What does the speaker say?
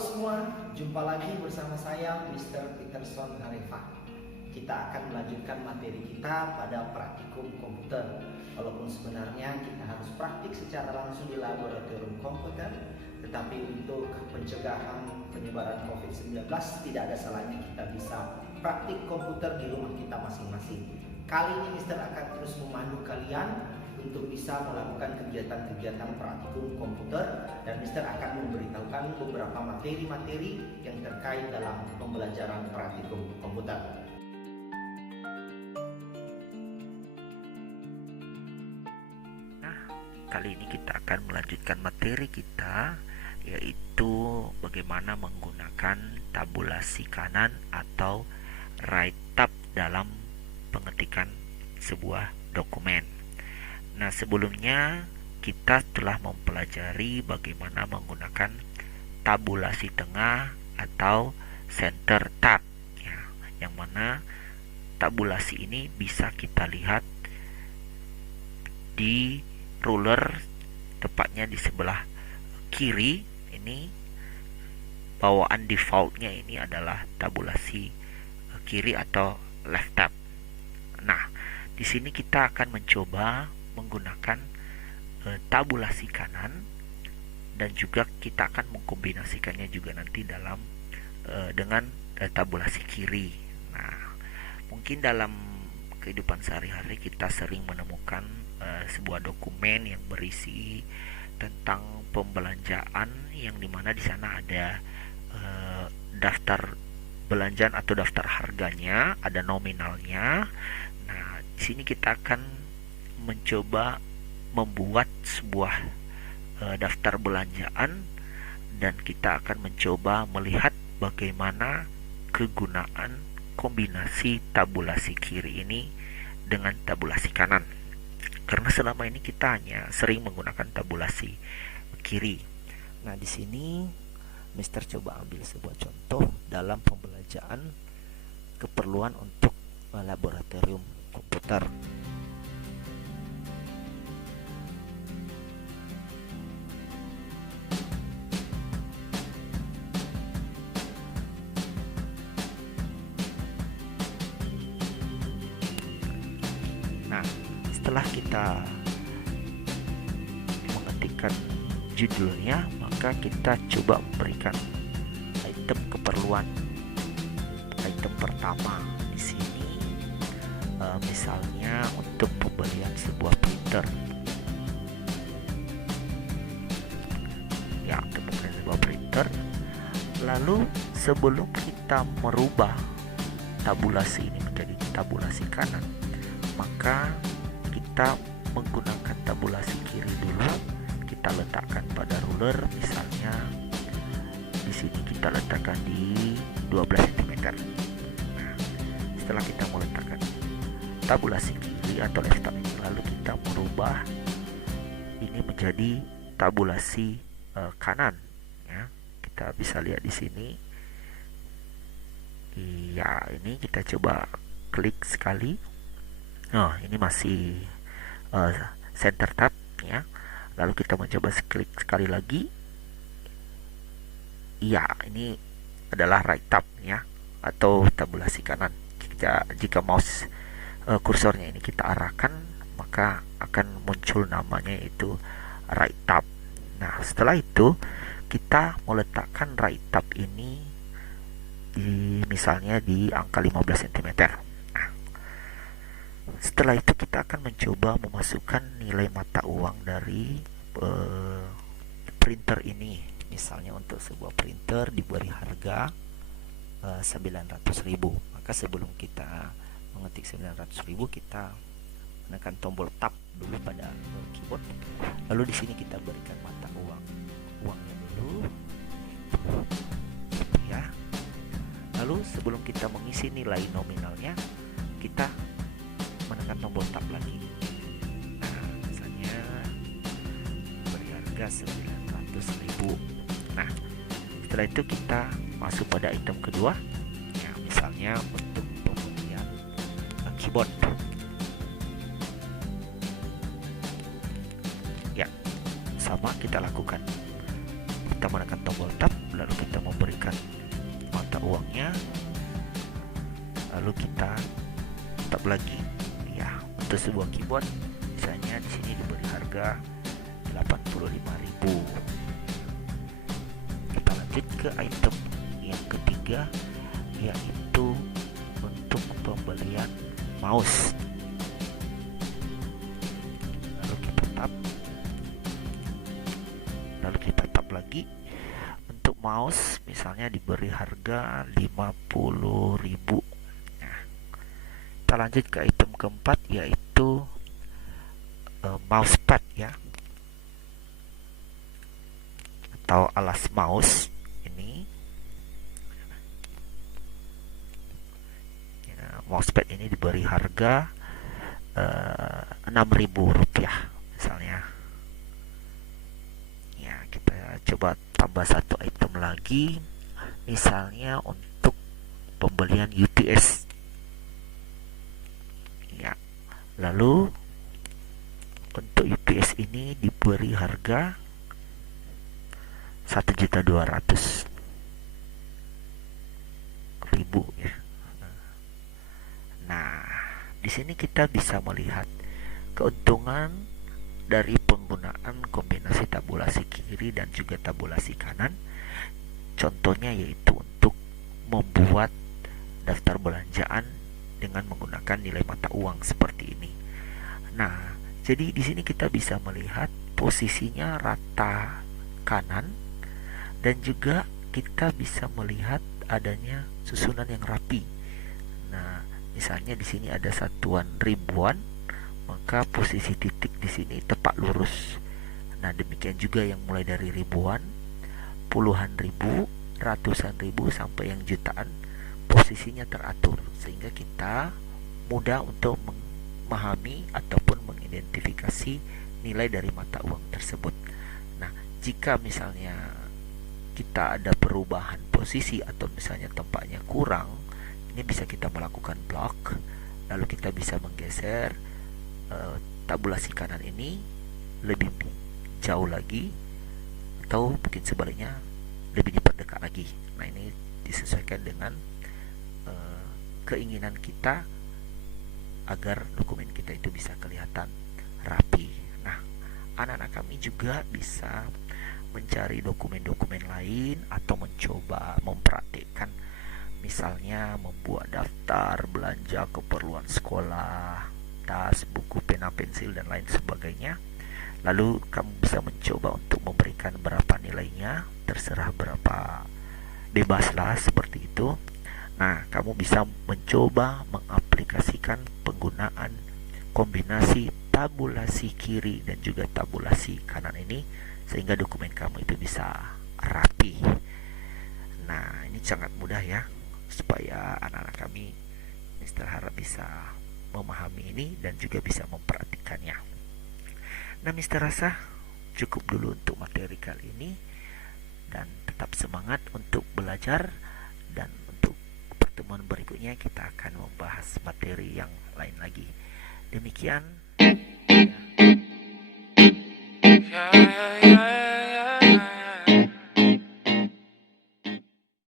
semua, jumpa lagi bersama saya Mr. Peterson Harefa. Kita akan melanjutkan materi kita pada praktikum komputer. Walaupun sebenarnya kita harus praktik secara langsung di laboratorium komputer, tetapi untuk pencegahan penyebaran COVID-19 tidak ada salahnya kita bisa praktik komputer di rumah kita masing-masing. Kali ini Mister akan terus memandu kalian untuk bisa melakukan kegiatan-kegiatan praktikum komputer, dan Mister akan memberitahukan beberapa materi-materi yang terkait dalam pembelajaran praktikum komputer. Nah, kali ini kita akan melanjutkan materi kita, yaitu bagaimana menggunakan tabulasi kanan atau write tab dalam pengetikan sebuah dokumen. Nah, sebelumnya kita telah mempelajari bagaimana menggunakan tabulasi tengah atau center tab, yang mana tabulasi ini bisa kita lihat di ruler, tepatnya di sebelah kiri. Ini bawaan defaultnya ini adalah tabulasi kiri atau left tab. Nah, di sini kita akan mencoba menggunakan tabulasi kanan, dan juga kita akan mengkombinasikannya juga nanti dalam dengan tabulasi kiri. Nah, mungkin dalam kehidupan sehari-hari kita sering menemukan sebuah dokumen yang berisi tentang pembelanjaan, yang dimana di sana ada daftar belanjaan atau daftar harganya, ada nominalnya. Nah, di sini kita akan mencoba membuat sebuah daftar belanjaan, dan kita akan mencoba melihat bagaimana kegunaan kombinasi tabulasi kiri ini dengan tabulasi kanan. Karena selama ini kita hanya sering menggunakan tabulasi kiri. Nah, di sini Mister coba ambil sebuah contoh dalam pembelajaran keperluan untuk laboratorium komputer. Nah, setelah kita mengetikkan judulnya, maka kita coba memberikan item keperluan. Item pertama di sini misalnya untuk pembelian sebuah printer. Ya, untuk pembelian sebuah printer. Lalu sebelum kita merubah tabulasi ini menjadi tabulasi kanan, maka kita menggunakan tabulasi kiri dulu. Kita letakkan pada ruler, misalnya di sini kita letakkan di 12 cm. Nah, setelah kita meletakkan tabulasi kiri atau left tab ini, lalu kita merubah ini menjadi tabulasi kanan. Ya, kita bisa lihat di sini. Iya, ini kita coba klik sekali. Nah, ini masih center tab, ya. Lalu kita mencoba klik sekali lagi. Iya, ini adalah right tab, ya, atau tabulasi kanan. Jika mouse kursornya ini kita arahkan, maka akan muncul namanya, yaitu right tab. Nah, setelah itu kita meletakkan right tab ini misalnya di angka 15 cm. Setelah itu kita akan mencoba memasukkan nilai mata uang dari printer ini. Misalnya untuk sebuah printer diberi harga 900.000. Maka sebelum kita mengetik 900.000, kita menekan tombol tab dulu pada keyboard. Lalu di sini kita berikan mata uangnya dulu. Ya. Lalu sebelum kita mengisi nilai nominalnya, kita menekan tombol tab lagi. Nah, misalnya beri harga 900.000. Nah, setelah itu kita masuk pada item kedua, ya, misalnya untuk pembelian keyboard. Ya, sama kita lakukan. Kita menekan tombol tab, lalu kita uangnya, lalu kita tap lagi. Ya, untuk sebuah keyboard misalnya di sini diberi harga 85.000. Kita lanjut ke item yang ketiga, yaitu untuk pembelian mouse. Lalu kita tap lagi. Untuk mouse misalnya diberi harga 50.000. Nah, kita lanjut ke item keempat, yaitu mousepad ya, atau alas mouse. Ini ya, mousepad ini diberi harga 6.000 rupiah misalnya. Ya, kita coba tambah satu item lagi, misalnya untuk pembelian UPS ya. Lalu untuk UPS ini diberi harga 1.200.000 ya. Nah, di sini kita bisa melihat keuntungan dari penggunaan kombinasi tabulasi kiri dan juga tabulasi kanan. Contohnya yaitu untuk membuat daftar belanjaan dengan menggunakan nilai mata uang seperti ini. Nah, jadi di sini kita bisa melihat posisinya rata kanan, dan juga kita bisa melihat adanya susunan yang rapi. Nah, misalnya di sini ada satuan ribuan, maka posisi titik di sini tepat lurus. Nah, demikian juga yang mulai dari ribuan, puluhan ribu, ratusan ribu sampai yang jutaan, posisinya teratur sehingga kita mudah untuk memahami ataupun mengidentifikasi nilai dari mata uang tersebut. Nah, jika misalnya kita ada perubahan posisi atau misalnya tempatnya kurang, ini bisa kita melakukan blok, lalu kita bisa menggeser tabulasi kanan ini lebih jauh lagi, atau mungkin sebaliknya lebih diperdekat lagi. Nah, ini disesuaikan dengan keinginan kita agar dokumen kita itu bisa kelihatan rapi. Nah, anak-anak kami juga bisa mencari dokumen-dokumen lain atau mencoba mempraktikkan, misalnya membuat daftar belanja keperluan sekolah, tas, buku, pena, pensil, dan lain sebagainya. Lalu kamu bisa mencoba untuk memberikan berapa nilainya, terserah berapa, bebaslah seperti itu. Nah, kamu bisa mencoba mengaplikasikan penggunaan kombinasi tabulasi kiri dan juga tabulasi kanan ini sehingga dokumen kamu itu bisa rapi. Nah, ini sangat mudah ya, supaya anak-anak kami, Mister harap bisa memahami ini dan juga bisa mempraktikkannya. Nah, Mister rasa cukup dulu untuk materi kali ini, dan tetap semangat untuk belajar, dan untuk pertemuan berikutnya kita akan membahas materi yang lain lagi. Demikian. Yeah, yeah, yeah.